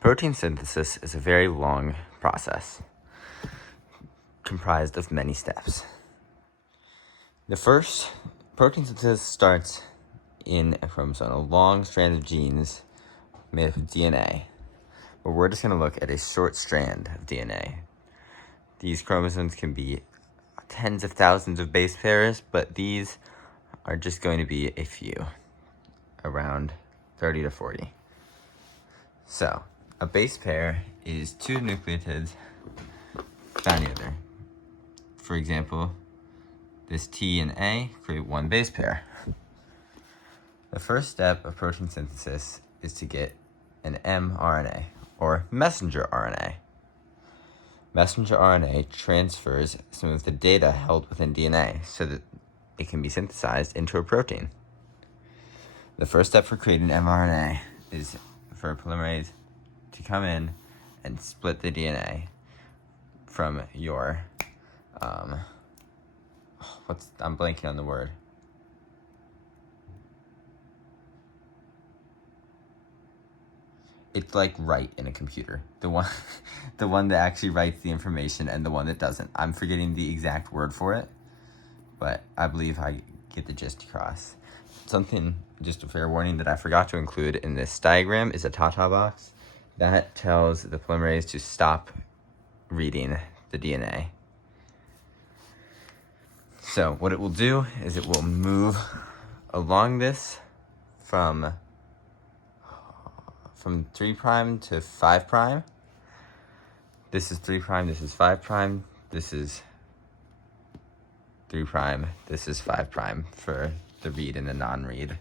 Protein synthesis is a very long process comprised of many steps. The first, protein synthesis starts in a chromosome, a long strand of genes made up of DNA. But we're just going to look at a short strand of DNA. These chromosomes can be tens of thousands of base pairs, but these are just going to be a few, around 30 to 40. So, a base pair is two nucleotides found together. For example, this T and A create one base pair. The first step of protein synthesis is to get an mRNA, or messenger RNA. Messenger RNA transfers some of the data held within DNA so that it can be synthesized into a protein. The first step for creating mRNA is for a polymerase to come in and split the DNA from your, I'm blanking on the word. It's like write in a computer. The one that actually writes the information and the one that doesn't. I'm forgetting the exact word for it, but I believe I get the gist across. Something, just a fair warning, that I forgot to include in this diagram is a TATA box. That tells the polymerase to stop reading the DNA. So what it will do is it will move along this from 3' to 5'. This is 3', this is 5', this is 3', this is 5' for the read and the non-read.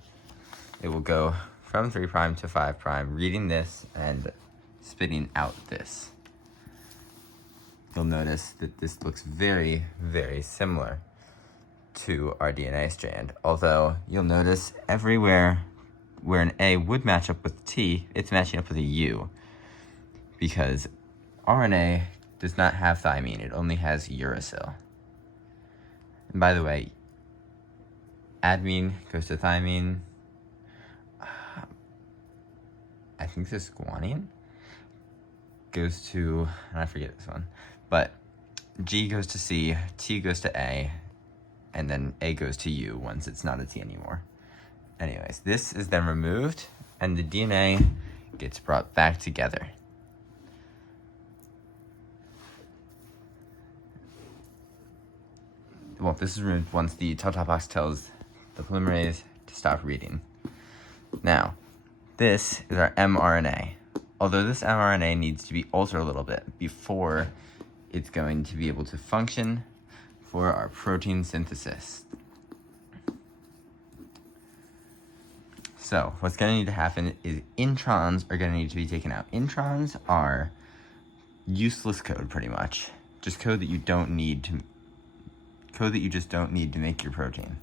It will go from 3' to 5', reading this and spitting out this. You'll notice that this looks very, very similar to our DNA strand, although you'll notice everywhere where an A would match up with T, it's matching up with a U, because RNA does not have thymine, it only has uracil. And by the way, adenine goes to thymine. I think this guanine goes to, and I forget this one, but G goes to C, T goes to A, and then A goes to U once it's not a T anymore. Anyways, this is then removed, and the DNA gets brought back together. Well, this is removed once the TATA box tells the polymerase to stop reading. Now, this is our mRNA. Although this mRNA needs to be altered a little bit before it's going to be able to function for our protein synthesis. So what's going to need to happen is introns are going to need to be taken out. Introns are useless code, pretty much. Just code that you don't need to, code that you just don't need to make your protein.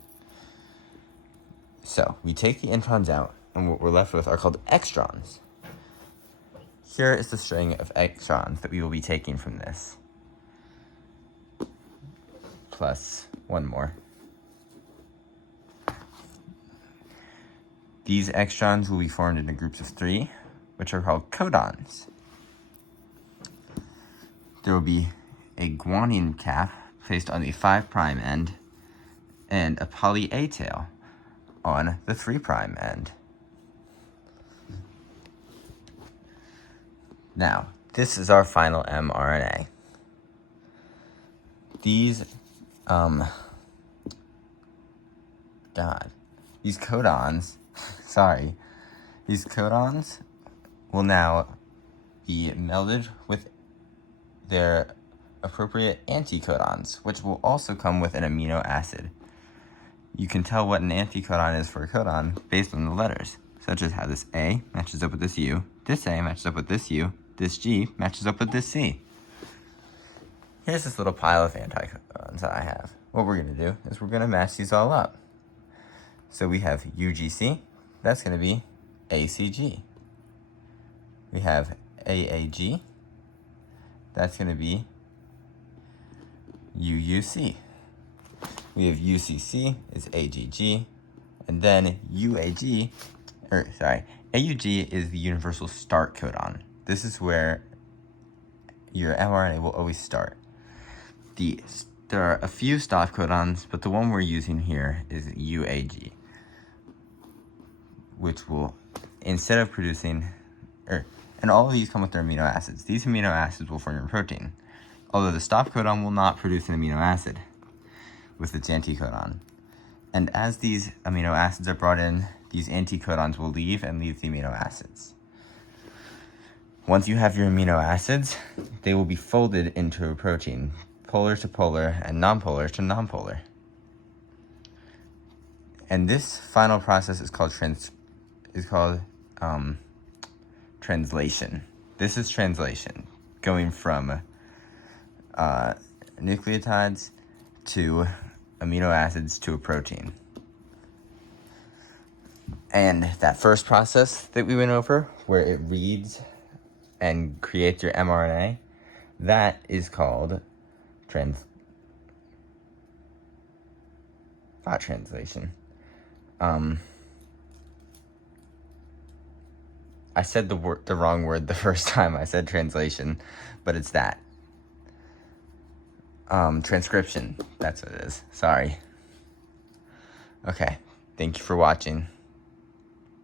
So we take the introns out, and what we're left with are called extrons. Here is the string of extrons that we will be taking from this, plus one more. These extrons will be formed into groups of 3, which are called codons. There will be a guanine cap placed on the 5' end and a poly A tail on the 3' end. Now, this is our final mRNA. These codons these codons will now be melded with their appropriate anticodons, which will also come with an amino acid. You can tell what an anticodon is for a codon based on the letters, such as how this A matches up with this U, this A matches up with this U, this G matches up with this C. Here's this little pile of anticodons that I have. What we're going to do is we're going to match these all up. So we have UGC, that's going to be ACG. We have AAG, that's going to be UUC. We have UCC is AGG, and then AUG is the universal start codon. This is where your mRNA will always start. There are a few stop codons, but the one we're using here is UAG, which will, instead of producing, and all of these come with their amino acids. These amino acids will form your protein, although the stop codon will not produce an amino acid with its anticodon. And as these amino acids are brought in, these anticodons will leave and leave the amino acids. Once you have your amino acids, they will be folded into a protein, polar to polar and nonpolar to nonpolar. And this final process is called translation. This is translation, going from nucleotides to amino acids to a protein. And that first process that we went over, where it reads and creates your mRNA, that is called not translation. I said the wrong word the first time. I said translation, but it's that. Transcription. That's what it is. Sorry. Okay. Thank you for watching.